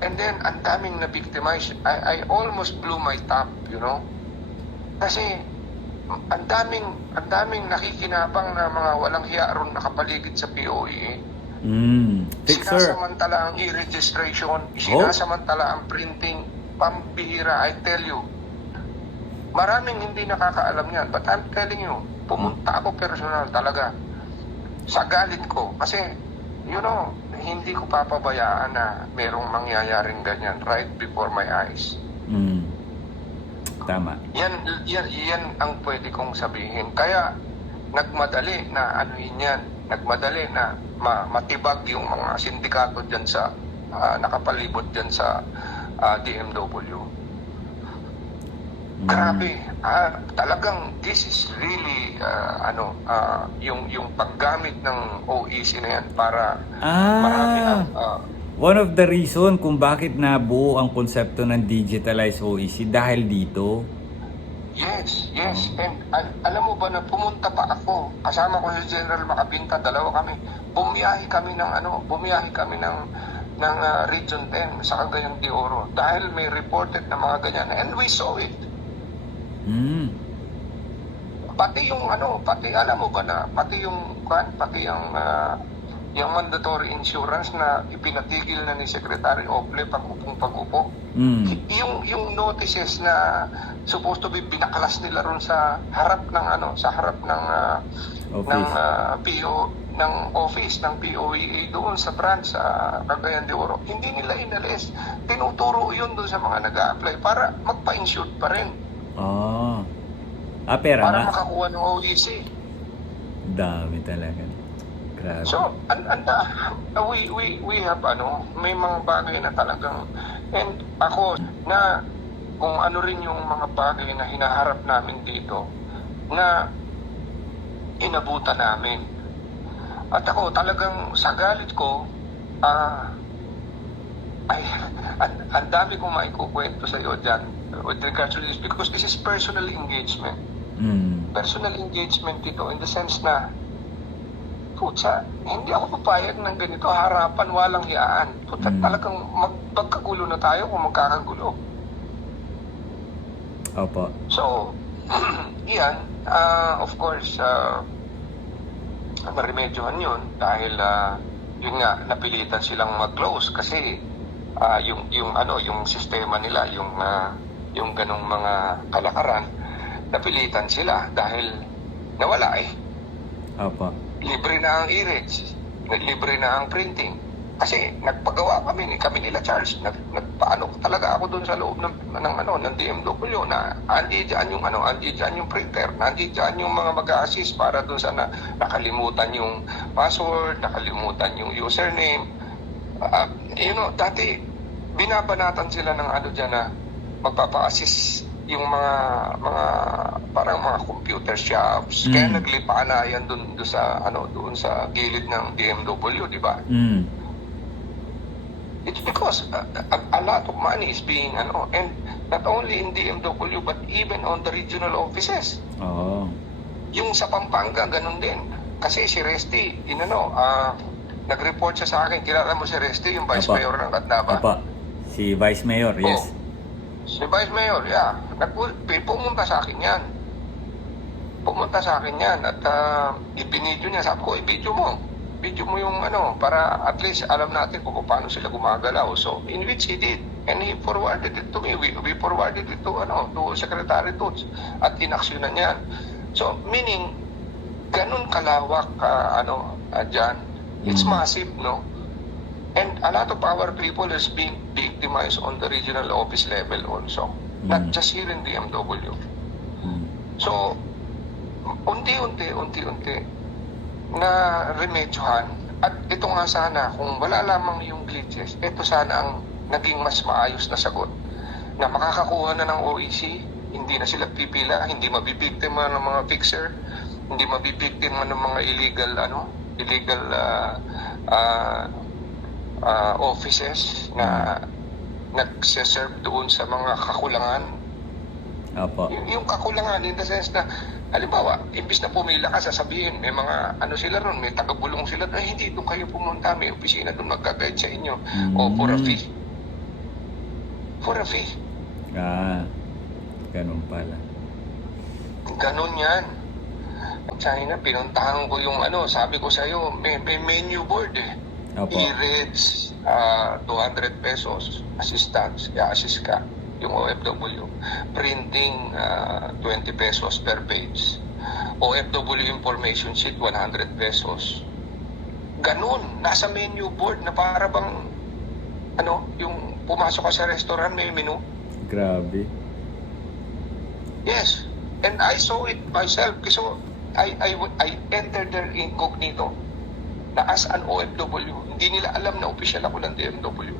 And then, ang daming na-victimize. I almost blew my top, you know? Kasi, ang daming nakikinabang na mga walang hiya ron nakapaligid sa POE. Fixer. Sinasamantala ang e-registration, sinasamantala ang printing, pambihira, I tell you. Maraming hindi nakakaalam yan. But I'm telling you, pumunta ako personal talaga sa galit ko. Kasi, you know, hindi ko papabayaan na merong mangyayaring ganyan right before my eyes. Tama. Yan ang pwede kong sabihin. Kaya, nagmadali na anuhin yan. Nagmadali na matibag yung mga sindikato dyan sa, nakapalibot dyan sa DMW. Grabe. Talagang this is really, yung paggamit ng OEC na yan para marami ang... One of the reason kung bakit nabuo ang konsepto ng digitalized OEC dahil dito. Yes. And alam mo ba na pumunta pa ako, kasama ko si General Macabinta, dalawa kami. Bumiyahe kami ng Region 10 sa Cagayan de Oro dahil may reported na mga ganyan. And we saw it. Pati yung alam mo ba na yung mandatory insurance na ipinatigil na ni Secretary Ople pag-upo. Yung notices na supposed to be binakalas nila ron sa harap ng office ng POEA doon sa branch sa Cagayan de Oro. Hindi nila inalis. Tinuturo yun doon sa mga nag-a-apply para magpa-insure pa rin. Pera para na? Makakuha ng OEC. Dami talaga. Grabe. So, we have may mga bagay na talagang, and ako na kung ano rin yung mga bagay na hinaharap namin dito na inabutan namin. At ako talagang sa galit ko, ang dami kong maikukwento sa iyo dyan with regards to this because this is personal engagement. Personal engagement ito in the sense na hindi ako papayag ng ganito, harapan, walang hiyaan. Talagang magkagulo na tayo kung magkakagulo. Opo. So, yan, of course, maremedyohan yun dahil yun nga, napilitan silang mag-close kasi yung sistema nila, yung ganong mga kalakaran, napilitan sila dahil nawala eh. Opo. Libre na ang e-reg, libre na ang printing. Kasi nagpagawa kami nila Charles, nagpaano talaga ako doon sa loob ng DMW na andi diyan yung printer, andi diyan yung mga mag-a-assist para doon sa nakalimutan yung password, nakalimutan yung username. Dati binabanatan sila ng diyan na magpapa-assist yung mga parang mga computer shops. Kaya naglipa na yan doon sa gilid ng DMW, di ba? It's because a lot of money is being and not only in DMW but even on the regional offices. Yung sa Pampanga ganun din. Kasi si Resty, nag-report siya sa akin. Kilala mo si Resty, yung Vice Mayor ng Candaba? Opo. Si Vice Mayor, yes. Si Vice Mayor, yeah. Pumunta sa akin yan. At ibinidyo niya. Sabi ko, ibidyo mo. Video mo yung para at least alam natin kung paano sila gumagalaw. So, in which he did. And he forwarded it to me. We forwarded it to Secretary Toots. At inaksyonan niya. So, meaning, ganun kalawak dyan. It's massive, no? And a lot of our people is being victimized on the regional office level also. Not just here in DMW. So, unti-unti na remedyohan. At ito nga sana, kung wala lamang yung glitches, ito sana ang naging mas maayos na sagot. Na makakakuha na ng OEC, hindi na sila pipila, hindi mabibiktima ng mga fixer, hindi mabibiktima ng mga illegal offices na nagse-serve doon sa mga kakulangan. Opo. Yung kakulangan in the sense na, halimbawa, imbis na pumila ka, sasabihin, may mga sila ron, may tagabulong sila, hindi doon kayo pumunta, may opisina doon magka-guide sa inyo, o for a fee. for a fee. Ah, ganun pala. Ganun yan. China, pinuntahan ko yung sabi ko sa'yo, may menu board eh. Opo. E-reads, 200 pesos, assistance, i-assist ka, yung OFW. Printing, 20 pesos per page. OFW information sheet, 100 pesos. Ganun, nasa menu board na para bang, yung pumasok ka sa restaurant, may menu. Grabe. Yes, and I saw it myself. So, I entered there incognito na as an OFW. Hindi nila alam na official ako ng DMW.